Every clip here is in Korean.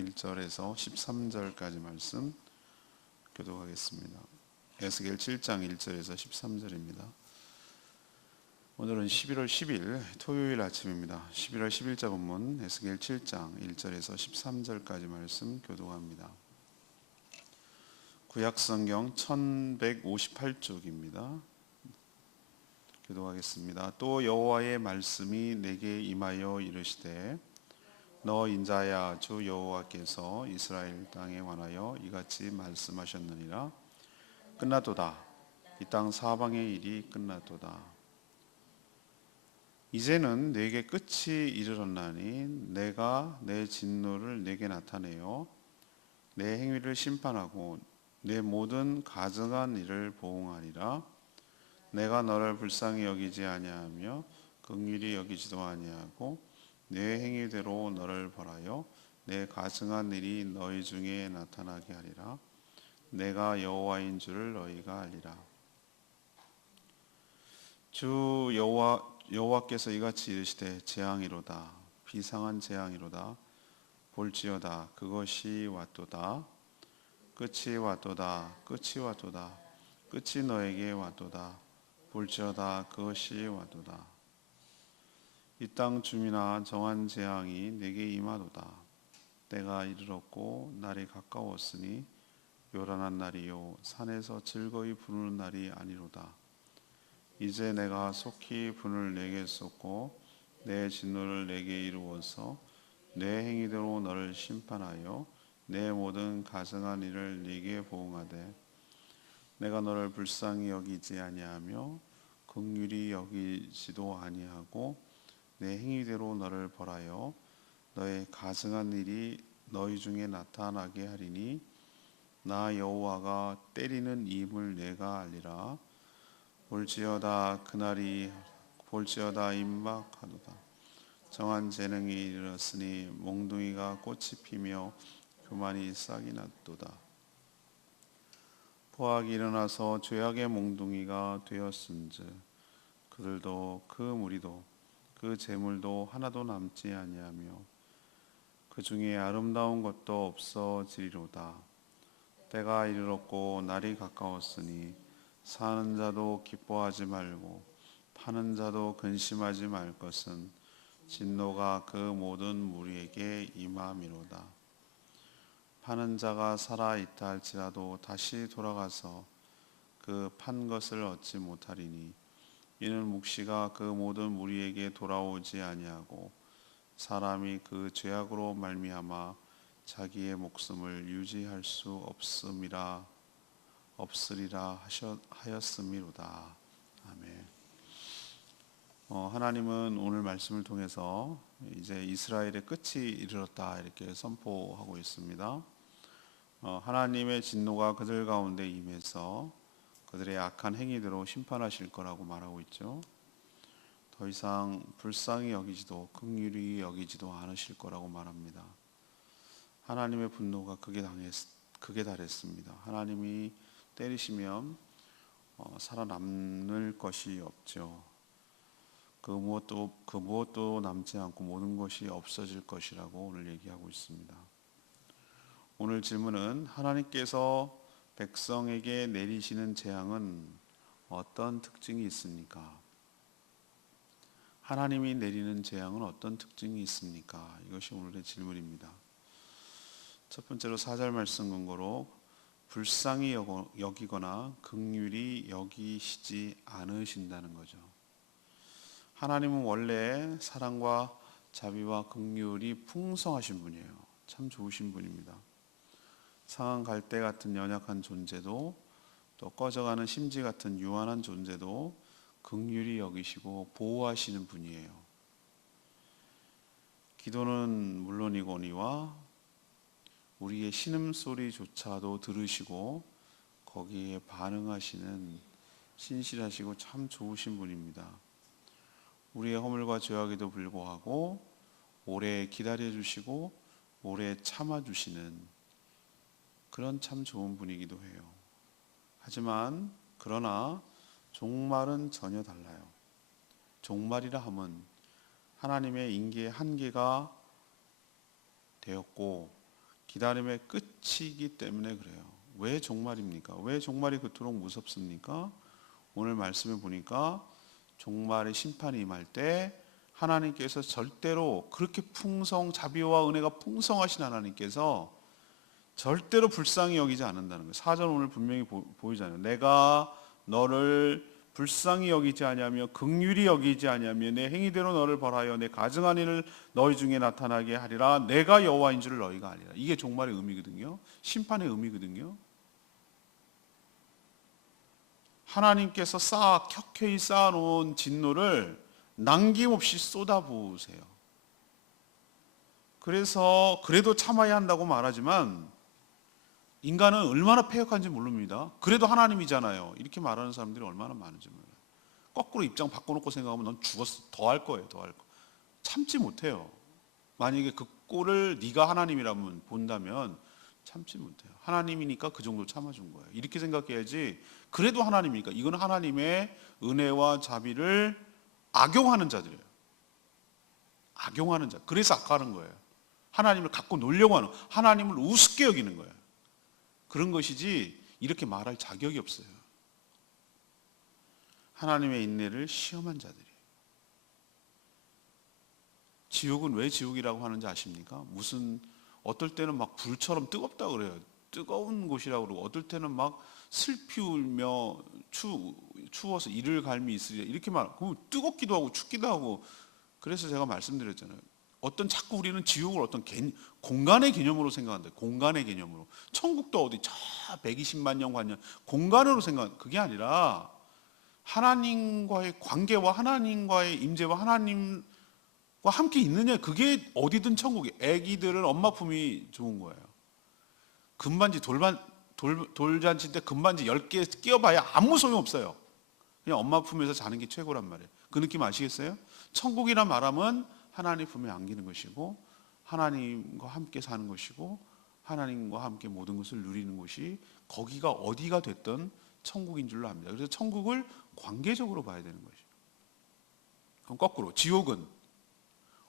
1절에서 13절까지 말씀 교독하겠습니다. 에스겔 7장 1절에서 13절입니다. 오늘은 11월 10일 토요일 아침입니다. 11월 10일자 본문 에스겔 7장 1절에서 13절까지 말씀 교독합니다. 구약성경 1158쪽입니다. 교독하겠습니다. 또 여호와의 말씀이 내게 임하여 이르시되 너 인자야, 주 여호와께서 이스라엘 땅에 관하여 이같이 말씀하셨느니라. 끝났도다. 이 땅 사방의 일이 끝났도다. 이제는 내게 끝이 이르렀나니 내가 내 진노를 내게 나타내어 내 행위를 심판하고 내 모든 가증한 일을 보응하리라. 내가 너를 불쌍히 여기지 아니하며 긍휼히 여기지도 아니하고 내 행위대로 너를 벌하여 내 가증한 일이 너희 중에 나타나게 하리라. 내가 여호와인 줄을 너희가 알리라. 주 여호와께서 이같이 이르시되 재앙이로다. 비상한 재앙이로다. 볼지어다. 그것이 왔도다. 끝이 왔도다. 끝이 왔도다. 끝이 너에게 왔도다. 볼지어다. 그것이 왔도다. 이 땅 주민아, 정한 재앙이 내게 임하도다. 때가 이르렀고 날이 가까웠으니 요란한 날이요 산에서 즐거이 부르는 날이 아니로다. 이제 내가 속히 분을 내게 쏟고 내 진노를 내게 이루어서 내 행위대로 너를 심판하여 내 모든 가증한 일을 네게 보응하되 내가 너를 불쌍히 여기지 아니하며 긍휼히 여기지도 아니하고 내 행위대로 너를 벌하여 너의 가증한 일이 너희 중에 나타나게 하리니 나 여호와가 때리는 임을 내가 알리라. 볼지어다 그날이 볼지어다 임박하도다. 정한 재능이 이르렀으니 몽둥이가 꽃이 피며 그만이 싹이 났도다. 포악이 일어나서 죄악의 몽둥이가 되었은즉 그들도 그 무리도 그 재물도 하나도 남지 아니하며 그 중에 아름다운 것도 없어지리로다. 때가 이르렀고 날이 가까웠으니 사는 자도 기뻐하지 말고 파는 자도 근심하지 말 것은 진노가 그 모든 무리에게 임함이로다. 파는 자가 살아 있다 할지라도 다시 돌아가서 그 판 것을 얻지 못하리니 이는 묵시가 그 모든 무리에게 돌아오지 아니하고 사람이 그 죄악으로 말미암아 자기의 목숨을 유지할 수 없으리라 하였음이로다. 아멘. 하나님은 오늘 말씀을 통해서 이제 이스라엘의 끝이 이르렀다 이렇게 선포하고 있습니다. 하나님의 진노가 그들 가운데 임해서 그들의 악한 행위대로 심판하실 거라고 말하고 있죠. 더 이상 불쌍히 여기지도 긍휼히 여기지도 않으실 거라고 말합니다. 하나님의 분노가 극에 달했습니다. 하나님이 때리시면 살아남을 것이 없죠. 그 무엇도 남지 않고 모든 것이 없어질 것이라고 오늘 얘기하고 있습니다. 오늘 질문은 하나님께서 백성에게 내리시는 재앙은 어떤 특징이 있습니까? 하나님이 내리는 재앙은 어떤 특징이 있습니까? 이것이 오늘의 질문입니다. 첫 번째로 4절 말씀 근거로 불쌍히 여기거나 긍휼히 여기시지 않으신다는 거죠. 하나님은 원래 사랑과 자비와 긍휼이 풍성하신 분이에요. 참 좋으신 분입니다. 상한 갈대 같은 연약한 존재도 또 꺼져가는 심지 같은 유한한 존재도 긍휼히 여기시고 보호하시는 분이에요. 기도는 물론이거니와 우리의 신음소리조차도 들으시고 거기에 반응하시는 신실하시고 참 좋으신 분입니다. 우리의 허물과 죄악에도 불구하고 오래 기다려주시고 오래 참아주시는 그런 참 좋은 분이기도 해요. 하지만 그러나 종말은 전혀 달라요. 종말이라 함은 하나님의 인계의 한계가 되었고 기다림의 끝이기 때문에 그래요. 왜 종말입니까? 왜 종말이 그토록 무섭습니까? 오늘 말씀을 보니까 종말의 심판이 임할 때 하나님께서 절대로 그렇게 자비와 은혜가 풍성하신 하나님께서 절대로 불쌍히 여기지 않는다는 거예요. 사전 오늘 분명히 보이잖아요. 내가 너를 불쌍히 여기지 아니하며 긍휼히 여기지 아니하며 내 행위대로 너를 벌하여 내 가증한 일을 너희 중에 나타나게 하리라. 내가 여호와인 줄을 너희가 아니라. 이게 종말의 의미거든요. 심판의 의미거든요. 하나님께서 켜켜이 쌓아놓은 진노를 남김없이 쏟아부으세요. 그래서 그래도 참아야 한다고 말하지만 인간은 얼마나 패역한지 모릅니다. 그래도 하나님이잖아요. 이렇게 말하는 사람들이 얼마나 많은지 몰라요. 거꾸로 입장 바꿔놓고 생각하면 넌 죽었어. 더 할 거예요. 더 할 거. 참지 못해요. 만약에 그 꼴을 네가 하나님이라면 본다면 참지 못해요. 하나님이니까 그 정도 참아준 거예요. 이렇게 생각해야지. 그래도 하나님이니까. 이건 하나님의 은혜와 자비를 악용하는 자들이에요. 악용하는 자. 그래서 악하는 거예요. 하나님을 갖고 놀려고 하는, 하나님을 우습게 여기는 거예요. 그런 것이지 이렇게 말할 자격이 없어요. 하나님의 인내를 시험한 자들이에요. 지옥은 왜 지옥이라고 하는지 아십니까? 어떨 때는 막 불처럼 뜨겁다고 그래요. 뜨거운 곳이라고 그러고 어떨 때는 막 슬피 울며 추워서 이를 갈미 있으리라 이렇게 그럼 뜨겁기도 하고 춥기도 하고. 그래서 제가 말씀드렸잖아요. 자꾸 우리는 지옥을 공간의 개념으로 생각한다. 공간의 개념으로. 천국도 어디 120만 년 관년 공간으로 생각한다. 그게 아니라 하나님과의 관계와 하나님과의 임재와 하나님과 함께 있느냐. 그게 어디든 천국이에요. 아기들은 엄마 품이 좋은 거예요. 돌잔치 때 금반지 10개 끼워봐야 아무 소용 없어요. 그냥 엄마 품에서 자는 게 최고란 말이에요. 그 느낌 아시겠어요? 천국이란 말함은 하나님 품에 안기는 것이고 하나님과 함께 사는 것이고 하나님과 함께 모든 것을 누리는 것이 거기가 어디가 됐든 천국인 줄로 압니다. 그래서 천국을 관계적으로 봐야 되는 것이죠. 그럼 거꾸로 지옥은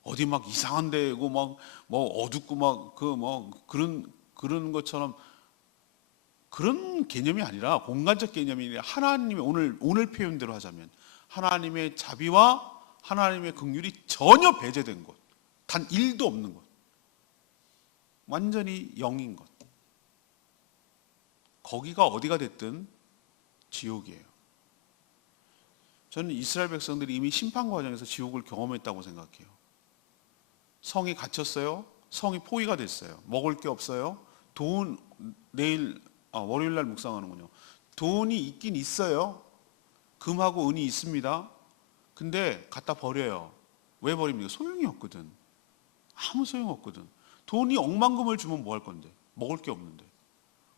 어디 막 이상한 데고 막 어둡고 그런 것처럼 그런 개념이 아니라 공간적 개념이 아니라 하나님의 오늘 표현대로 하자면 하나님의 자비와 하나님의 긍휼이 전혀 배제된 곳, 단 1도 없는 곳, 완전히 0인 것. 거기가 어디가 됐든 지옥이에요. 저는 이스라엘 백성들이 이미 심판 과정에서 지옥을 경험했다고 생각해요. 성이 갇혔어요. 성이 포위가 됐어요. 먹을 게 없어요. 월요일 날 묵상하는군요. 돈이 있긴 있어요. 금하고 은이 있습니다. 근데 갖다 버려요. 왜 버립니까? 소용이 없거든. 아무 소용 없거든. 돈이 억만금을 주면 뭐 할 건데? 먹을 게 없는데.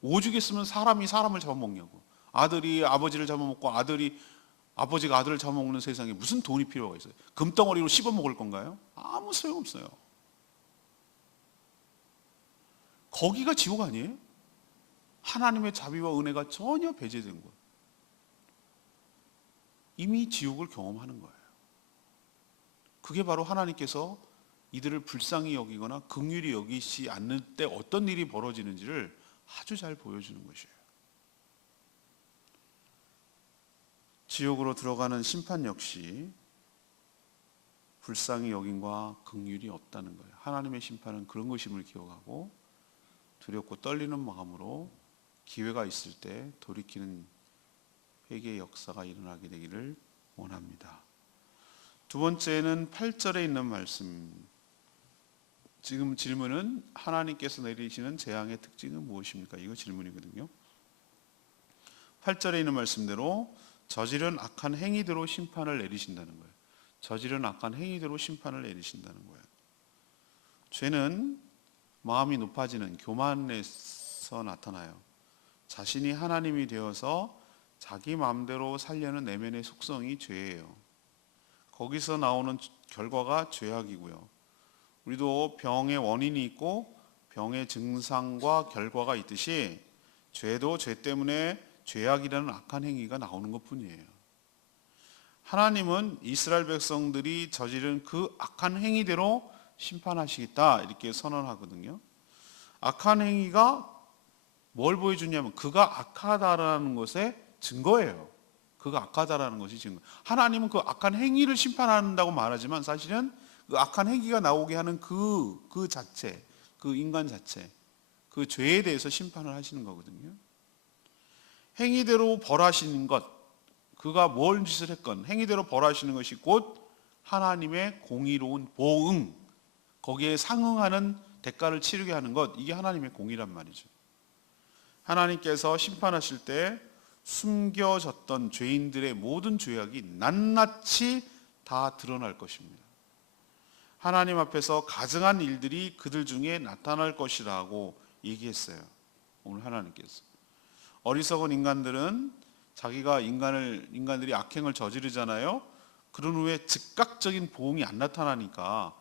오죽 했으면 사람이 사람을 잡아먹냐고. 아들이 아버지를 잡아먹고 아버지가 아들을 잡아먹는 세상에 무슨 돈이 필요가 있어요? 금덩어리로 씹어먹을 건가요? 아무 소용 없어요. 거기가 지옥 아니에요? 하나님의 자비와 은혜가 전혀 배제된 곳. 이미 지옥을 경험하는 거예요. 그게 바로 하나님께서 이들을 불쌍히 여기거나 긍휼히 여기지 않는 때 어떤 일이 벌어지는지를 아주 잘 보여주는 것이에요. 지옥으로 들어가는 심판 역시 불쌍히 여김과 긍휼이 없다는 거예요. 하나님의 심판은 그런 것임을 기억하고 두렵고 떨리는 마음으로 기회가 있을 때 돌이키는 회개의 역사가 일어나게 되기를 원합니다. 두 번째는 8절에 있는 말씀. 지금 질문은 하나님께서 내리시는 재앙의 특징은 무엇입니까? 이거 질문이거든요. 8절에 있는 말씀대로 저지른 악한 행위대로 심판을 내리신다는 거예요. 저지른 악한 행위대로 심판을 내리신다는 거예요. 죄는 마음이 높아지는 교만에서 나타나요. 자신이 하나님이 되어서 자기 마음대로 살려는 내면의 속성이 죄예요. 거기서 나오는 결과가 죄악이고요. 우리도 병의 원인이 있고 병의 증상과 결과가 있듯이 죄도 죄 때문에 죄악이라는 악한 행위가 나오는 것뿐이에요. 하나님은 이스라엘 백성들이 저지른 그 악한 행위대로 심판하시겠다 이렇게 선언하거든요. 악한 행위가 뭘 보여주냐면 그가 악하다라는 것의 증거예요. 그가 악하다라는 것이 증거. 하나님은 그 악한 행위를 심판한다고 말하지만 사실은 그 악한 행위가 나오게 하는 그 자체, 그 인간 자체, 그 죄에 대해서 심판을 하시는 거거든요. 행위대로 벌하시는 것, 그가 뭘 짓을 했건 행위대로 벌하시는 것이 곧 하나님의 공의로운 보응, 거기에 상응하는 대가를 치르게 하는 것, 이게 하나님의 공의란 말이죠. 하나님께서 심판하실 때 숨겨졌던 죄인들의 모든 죄악이 낱낱이 다 드러날 것입니다. 하나님 앞에서 가증한 일들이 그들 중에 나타날 것이라고 얘기했어요. 오늘 하나님께서. 어리석은 인간들은 자기가 인간들이 악행을 저지르잖아요. 그런 후에 즉각적인 보응이 안 나타나니까,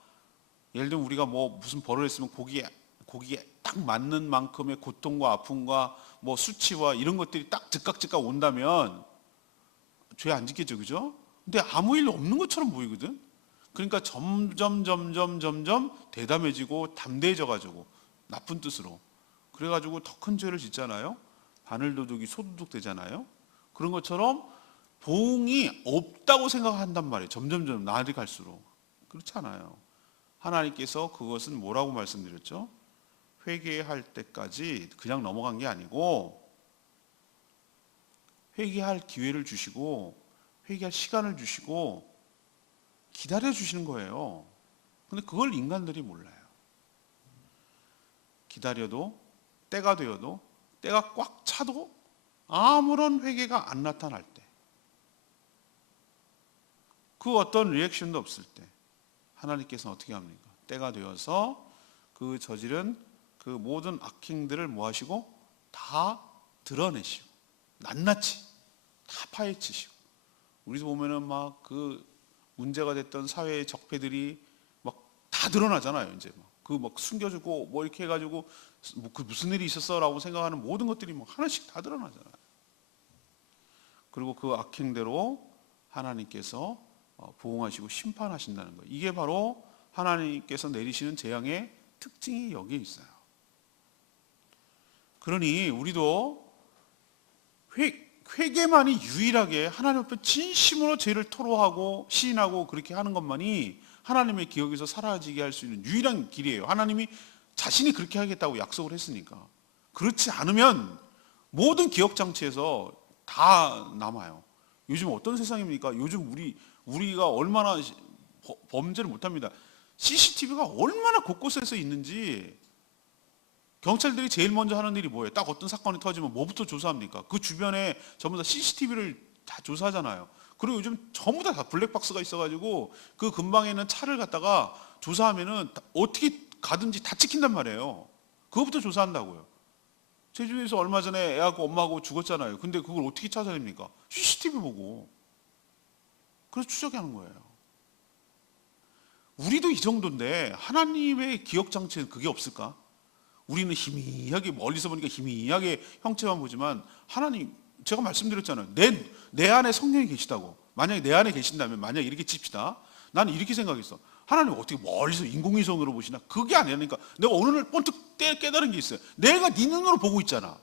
예를 들면 우리가 뭐 무슨 벌을 했으면 거기에 딱 맞는 만큼의 고통과 아픔과 뭐 수치와 이런 것들이 딱 즉각 온다면 죄 안 짓겠죠, 그죠? 근데 아무 일 없는 것처럼 보이거든. 그러니까 점점 대담해지고 담대해져 가지고 나쁜 뜻으로 그래가지고 더 큰 죄를 짓잖아요. 바늘도둑이 소도둑 되잖아요. 그런 것처럼 보응이 없다고 생각한단 말이에요. 점점 날이 갈수록. 그렇지 않아요. 하나님께서 그것은 뭐라고 말씀드렸죠? 회개할 때까지 그냥 넘어간 게 아니고 회개할 기회를 주시고 회개할 시간을 주시고 기다려 주시는 거예요. 근데 그걸 인간들이 몰라요. 기다려도 때가 되어도 때가 꽉 차도 아무런 회개가 안 나타날 때, 그 어떤 리액션도 없을 때 하나님께서는 어떻게 합니까? 때가 되어서 그 저지른 그 모든 악행들을 뭐 하시고 다 드러내시고 낱낱이 다 파헤치시고, 우리도 보면은 막 그 문제가 됐던 사회의 적폐들이 막 다 드러나잖아요. 이제 그 막 숨겨주고 뭐 이렇게 해가지고 뭐 그 무슨 일이 있었어라고 생각하는 모든 것들이 막 하나씩 다 드러나잖아요. 그리고 그 악행대로 하나님께서 보응하시고 심판하신다는 거예요. 이게 바로 하나님께서 내리시는 재앙의 특징이 여기에 있어요. 그러니 우리도 회개만이 유일하게 하나님 앞에 진심으로 죄를 토로하고 시인하고 그렇게 하는 것만이 하나님의 기억에서 사라지게 할 수 있는 유일한 길이에요. 하나님이 자신이 그렇게 하겠다고 약속을 했으니까. 그렇지 않으면 모든 기억 장치에서 다 남아요. 요즘 어떤 세상입니까? 요즘 우리가 얼마나 범죄를 못합니다. CCTV가 얼마나 곳곳에서 있는지. 경찰들이 제일 먼저 하는 일이 뭐예요? 딱 어떤 사건이 터지면 뭐부터 조사합니까? 그 주변에 전부 다 CCTV를 다 조사하잖아요. 그리고 요즘 전부 다 블랙박스가 있어가지고 그 근방에 있는 차를 갖다가 조사하면은 어떻게 가든지 다 찍힌단 말이에요. 그거부터 조사한다고요. 제주에서 얼마 전에 애하고 엄마하고 죽었잖아요. 근데 그걸 어떻게 찾아냅니까? CCTV 보고. 그래서 추적하는 거예요. 우리도 이 정도인데 하나님의 기억 장치는 그게 없을까? 우리는 희미하게 멀리서 보니까 희미하게 형체만 보지만 하나님, 제가 말씀드렸잖아요. 내 안에 성령이 계시다고. 만약에 내 안에 계신다면, 만약에 이렇게 칩시다. 나는 이렇게 생각했어. 하나님 어떻게 멀리서 인공위성으로 보시나? 그게 아니라니까. 내가 어느 날 번뜩 깨달은 게 있어요. 내가 네 눈으로 보고 있잖아.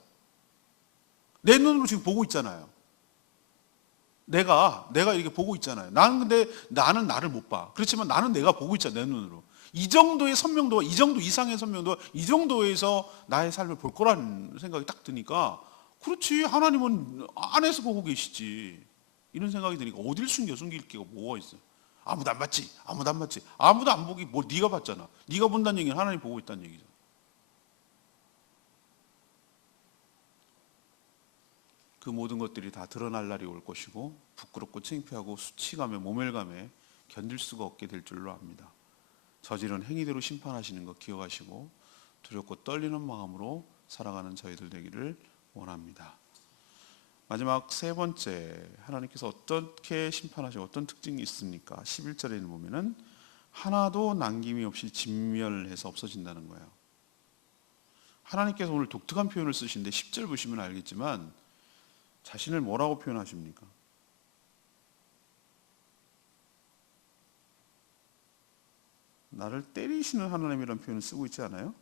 내 눈으로 지금 보고 있잖아요. 내가 이렇게 보고 있잖아요. 근데 나는 나를 못 봐. 그렇지만 나는 내가 보고 있잖아, 내 눈으로. 이 정도의 선명도와 이 정도 이상의 선명도와 이 정도에서 나의 삶을 볼 거라는 생각이 딱 드니까, 그렇지, 하나님은 안에서 보고 계시지. 이런 생각이 드니까 어딜 숨길 게가 뭐가 있어요. 아무도 안 봤지. 아무도 안 보기, 뭐 네가 봤잖아. 네가 본다는 얘기는 하나님 보고 있다는 얘기죠. 그 모든 것들이 다 드러날 날이 올 것이고 부끄럽고 창피하고 수치감에 모멸감에 견딜 수가 없게 될 줄로 압니다. 저지른 행위대로 심판하시는 것 기억하시고 두렵고 떨리는 마음으로 살아가는 저희들 되기를 원합니다. 마지막 세 번째, 하나님께서 어떻게 심판하시고 어떤 특징이 있습니까? 11절에 보면은 하나도 남김이 없이 진멸해서 없어진다는 거예요. 하나님께서 오늘 독특한 표현을 쓰시는데 10절 보시면 알겠지만 자신을 뭐라고 표현하십니까? 나를 때리시는 하나님이라는 표현을 쓰고 있지 않아요?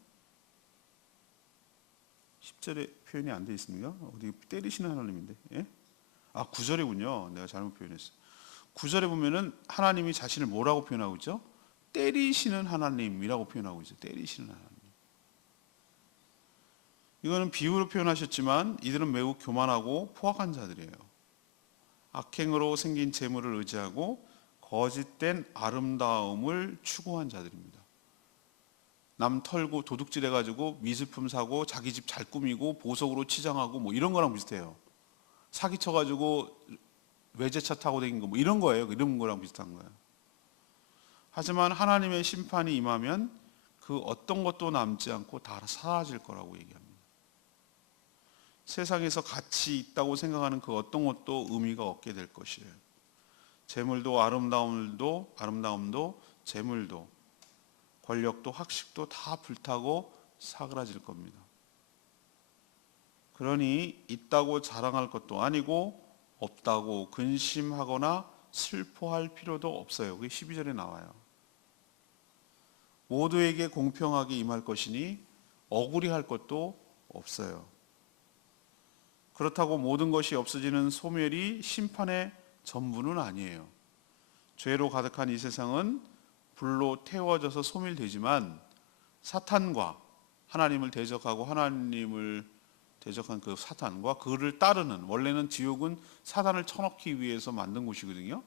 10절에 표현이 안 돼 있습니까? 어디 때리시는 하나님인데. 예? 9절이군요. 내가 잘못 표현했어요. 9절에 보면은 하나님이 자신을 뭐라고 표현하고 있죠? 때리시는 하나님이라고 표현하고 있어요. 때리시는 하나님. 이거는 비유로 표현하셨지만 이들은 매우 교만하고 포악한 자들이에요. 악행으로 생긴 재물을 의지하고 거짓된 아름다움을 추구한 자들입니다. 남 털고 도둑질해가지고 미술품 사고 자기 집 잘 꾸미고 보석으로 치장하고 뭐 이런 거랑 비슷해요. 사기쳐가지고 외제차 타고 다니는 거 뭐 이런 거예요. 이런 거랑 비슷한 거예요. 하지만 하나님의 심판이 임하면 그 어떤 것도 남지 않고 다 사라질 거라고 얘기합니다. 세상에서 가치 있다고 생각하는 그 어떤 것도 의미가 없게 될 것이에요. 재물도 아름다움도 재물도 권력도 학식도 다 불타고 사그라질 겁니다. 그러니 있다고 자랑할 것도 아니고 없다고 근심하거나 슬퍼할 필요도 없어요. 그게 12절에 나와요. 모두에게 공평하게 임할 것이니 억울해할 것도 없어요. 그렇다고 모든 것이 없어지는 소멸이 심판의 전부는 아니에요. 죄로 가득한 이 세상은 불로 태워져서 소멸되지만 사탄과 하나님을 대적하고 하나님을 대적한 그 사탄과 그를 따르는, 원래는 지옥은 사탄을 쳐넣기 위해서 만든 곳이거든요.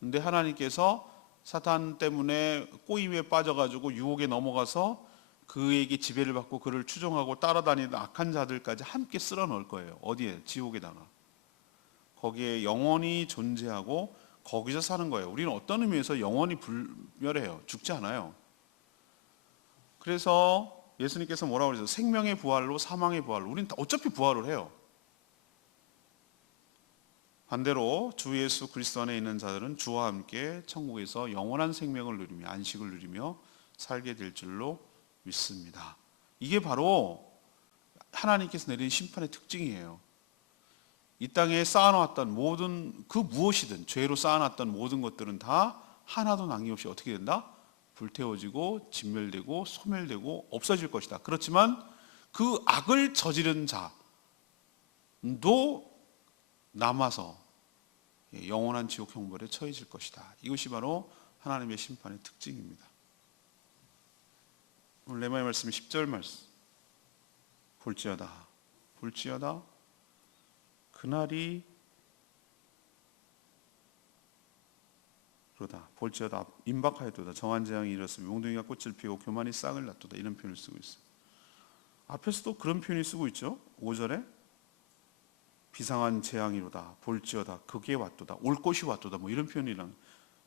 근데 하나님께서 사탄 때문에 꼬임에 빠져가지고 유혹에 넘어가서 그에게 지배를 받고 그를 추종하고 따라다니는 악한 자들까지 함께 쓸어 넣을 거예요. 어디에? 지옥에다가. 거기에 영원히 존재하고 거기서 사는 거예요. 우리는 어떤 의미에서 영원히 불멸해요. 죽지 않아요. 그래서 예수님께서 뭐라고 그러세요? 생명의 부활로 사망의 부활로. 우리는 어차피 부활을 해요. 반대로 주 예수 그리스도 안에 있는 자들은 주와 함께 천국에서 영원한 생명을 누리며 안식을 누리며 살게 될 줄로 믿습니다. 이게 바로 하나님께서 내린 심판의 특징이에요. 이 땅에 쌓아놓았던 모든 그 무엇이든 죄로 쌓아놨던 모든 것들은 다 하나도 남김없이 어떻게 된다? 불태워지고 진멸되고 소멸되고 없어질 것이다. 그렇지만 그 악을 저지른 자도 남아서 영원한 지옥 형벌에 처해질 것이다. 이것이 바로 하나님의 심판의 특징입니다. 오늘 레마의 말씀 10절 말씀. 볼지어다 그날이 그러다 볼지어다 임박하였도다 정한 재앙이 일었으며 몽둥이가 꽃을 피우고 교만이 싹을 낳도다. 이런 표현을 쓰고 있어요. 앞에서도 그런 표현이 쓰고 있죠. 5절에 비상한 재앙이로다 볼지어다 그게 왔도다 올 것이 왔도다 뭐 이런 표현이랑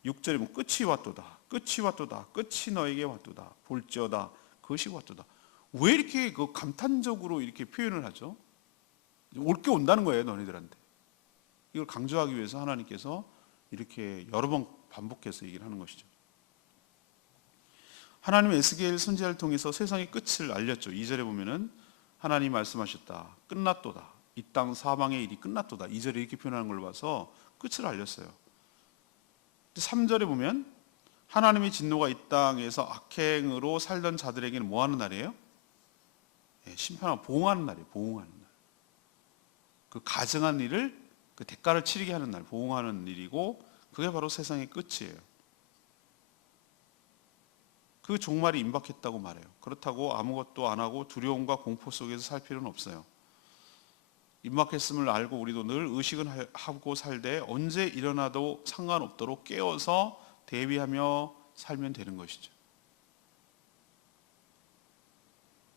6절에 뭐 끝이 왔도다 끝이 너에게 왔도다 볼지어다 그것이 왔도다. 왜 이렇게 그 감탄적으로 이렇게 표현을 하죠? 올 게 온다는 거예요, 너희들한테. 이걸 강조하기 위해서 하나님께서 이렇게 여러 번 반복해서 얘기를 하는 것이죠. 하나님은 에스겔 선지자를 통해서 세상의 끝을 알렸죠. 2절에 보면은 하나님 말씀하셨다. 끝났도다. 이 땅 사방의 일이 끝났도다. 2절에 이렇게 표현하는 걸 봐서 끝을 알렸어요. 3절에 보면 하나님의 진노가 이 땅에서 악행으로 살던 자들에게는 뭐 하는 날이에요? 심판하고 보응하는 날이에요. 보응하는 날. 그 가증한 일을 그 대가를 치르게 하는 날, 보응하는 일이고 그게 바로 세상의 끝이에요. 그 종말이 임박했다고 말해요. 그렇다고 아무것도 안 하고 두려움과 공포 속에서 살 필요는 없어요. 임박했음을 알고 우리도 늘 의식은 하고 살되 언제 일어나도 상관없도록 깨어서 대비하며 살면 되는 것이죠.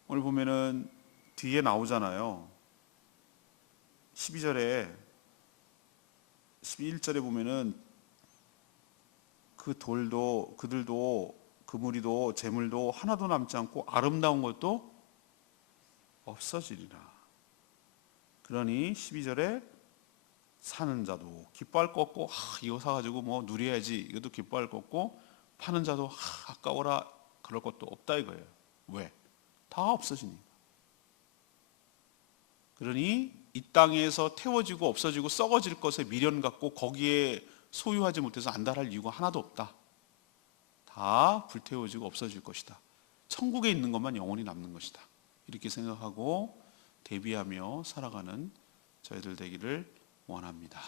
오늘 보면은 뒤에 나오잖아요. 12절에 11절에 보면은 그 돌도 그들도 그 무리도 재물도 하나도 남지 않고 아름다운 것도 없어지리라. 그러니 12절에 사는 자도 기뻐할 것 없고 이거 사가지고 뭐 누려야지 이것도 기뻐할 것 없고 파는 자도 아까워라 그럴 것도 없다 이거예요. 왜? 다 없어지니까. 그러니 이 땅에서 태워지고 없어지고 썩어질 것에 미련 갖고 거기에 소유하지 못해서 안달할 이유가 하나도 없다. 다 불태워지고 없어질 것이다. 천국에 있는 것만 영원히 남는 것이다. 이렇게 생각하고 대비하며 살아가는 저희들 되기를 원합니다.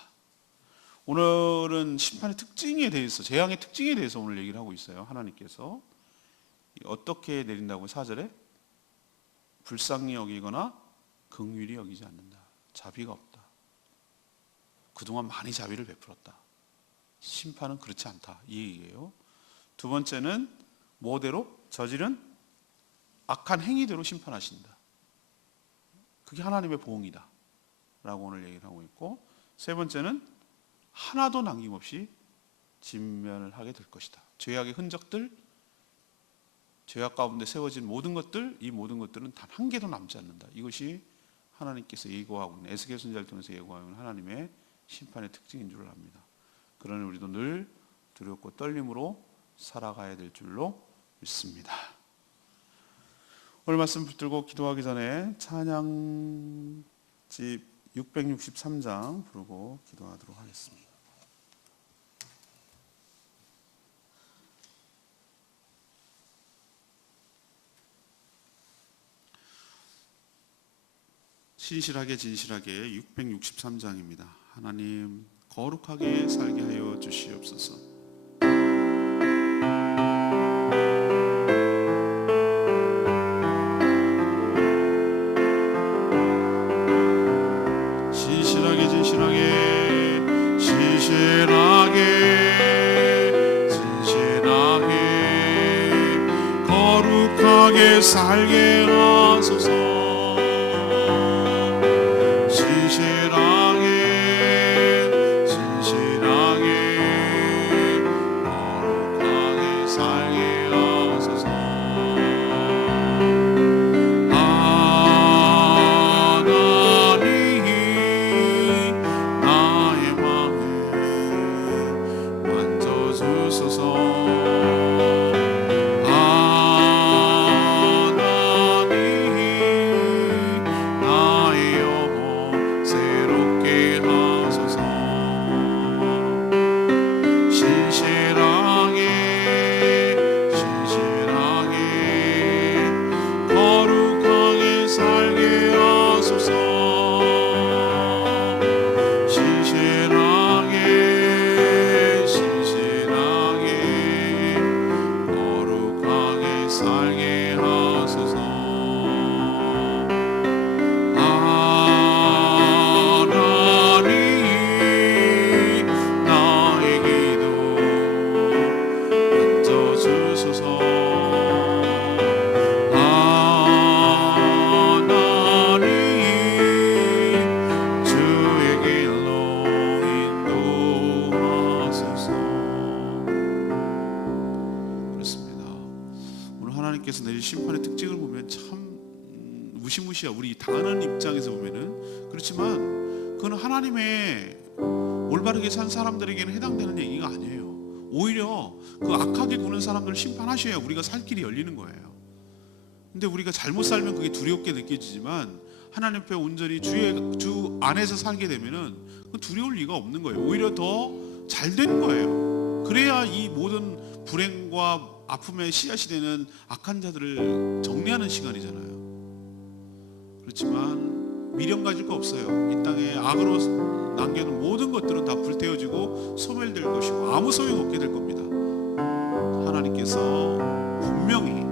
오늘은 심판의 특징에 대해서, 재앙의 특징에 대해서 오늘 얘기를 하고 있어요. 하나님께서 어떻게 내린다고? 4절에 불쌍히 여기거나 긍휼히 여기지 않는다. 자비가 없다. 그동안 많이 자비를 베풀었다. 심판은 그렇지 않다, 이 얘기예요. 두 번째는 뭐대로? 저지른 악한 행위대로 심판하신다. 그게 하나님의 보응이다 라고 오늘 얘기를 하고 있고, 세 번째는 하나도 남김없이 진멸을 하게 될 것이다. 죄악의 흔적들, 죄악 가운데 세워진 모든 것들, 이 모든 것들은 단 한 개도 남지 않는다. 이것이 하나님께서 예고하고 있는, 에스겔 선지자를 통해서 예고하고 있는 하나님의 심판의 특징인 줄 압니다. 그러니 우리도 늘 두렵고 떨림으로 살아가야 될 줄로 믿습니다. 오늘 말씀 붙들고 기도하기 전에 찬양집 663장 부르고 기도하도록 하겠습니다. 신실하게 진실하게 663장입니다. 하나님, 거룩하게 살게 하여 주시옵소서. 신실하게 진실하게 거룩하게 살게 하소서. 하나님께서 내린 심판의 특징을 보면 참 무시무시야. 우리 당하는 입장에서 보면은 그렇지만 그건 하나님의 올바르게 산 사람들에게는 해당되는 얘기가 아니에요. 오히려 그 악하게 구는 사람들을 심판하셔야 우리가 살 길이 열리는 거예요. 근데 우리가 잘못 살면 그게 두렵게 느껴지지만 하나님 앞에 온전히 주 안에서 살게 되면은 그 두려울 리가 없는 거예요. 오히려 더 잘 되는 거예요. 그래야 이 모든 불행과 아픔의 씨앗이 되는 악한 자들을 정리하는 시간이잖아요. 그렇지만 미련 가질 거 없어요. 이 땅에 악으로 남겨놓은 모든 것들은 다 불태워지고 소멸될 것이고 아무 소용 없게 될 겁니다. 하나님께서 분명히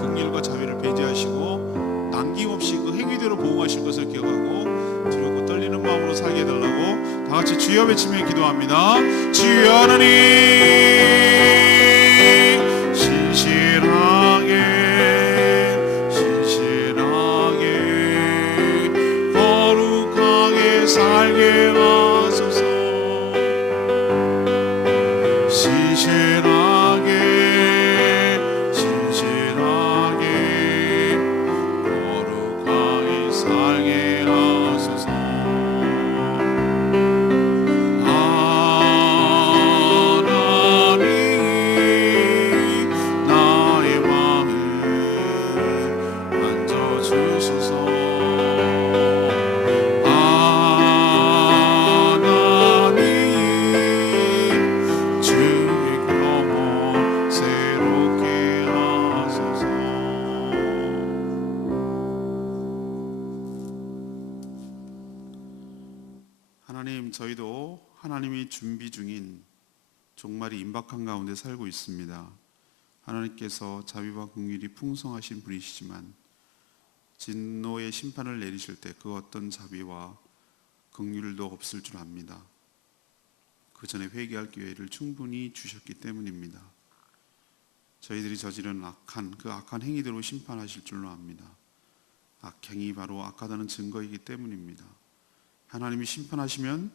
긍휼과 자비를 배제하시고 남김없이 그 행위대로 보응하실 것을 기억하고 두렵고 떨리는 마음으로 살게 해달라고 다 같이 주여 외치며 기도합니다. 주여 하나님, 신실하게 거룩하게 살게 하소서. 신실하게 거룩하게 살게 하소서. 하나님, 저희도 하나님이 준비 중인 종말이 임박한 가운데 살고 있습니다. 하나님께서 자비와 긍휼이 풍성하신 분이시지만 진노의 심판을 내리실 때 그 어떤 자비와 긍휼도 없을 줄 압니다. 그 전에 회개할 기회를 충분히 주셨기 때문입니다. 저희들이 저지른 그 악한 행위대로 심판하실 줄로 압니다. 악행이 바로 악하다는 증거이기 때문입니다. 하나님이 심판하시면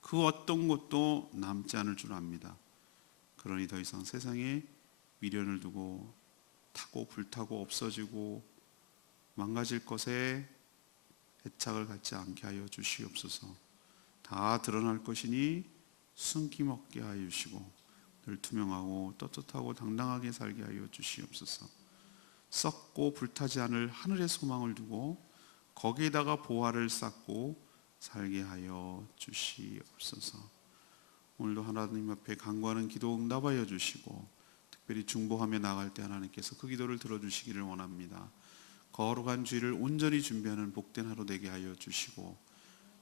그 어떤 것도 남지 않을 줄 압니다. 그러니 더 이상 세상에 미련을 두고 타고 불타고 없어지고 망가질 것에 애착을 갖지 않게 하여 주시옵소서. 다 드러날 것이니 숨김없게 하여 주시고 늘 투명하고 떳떳하고 당당하게 살게 하여 주시옵소서. 썩고 불타지 않을 하늘의 소망을 두고 거기에다가 보화를 쌓고 살게 하여 주시옵소서. 오늘도 하나님 앞에 간구하는 기도 응답하여 주시고 특별히 중보하며 나갈 때 하나님께서 그 기도를 들어주시기를 원합니다. 거룩한 주일을 온전히 준비하는 복된 하루 되게 하여 주시고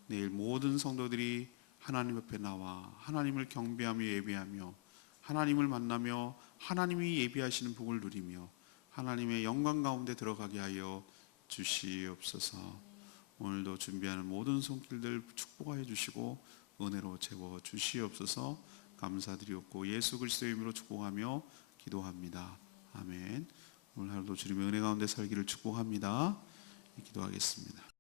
내일 모든 성도들이 하나님 앞에 나와 하나님을 경배하며 예배하며 하나님을 만나며 하나님이 예비하시는 복을 누리며 하나님의 영광 가운데 들어가게 하여 주시옵소서. 오늘도 준비하는 모든 손길들 축복하여 주시고 은혜로 채워 주시옵소서. 감사드리옵고 예수 그리스도의 이름으로 축복하며 기도합니다. 아멘. 오늘 하루도 주님의 은혜 가운데 살기를 축복합니다. 기도하겠습니다.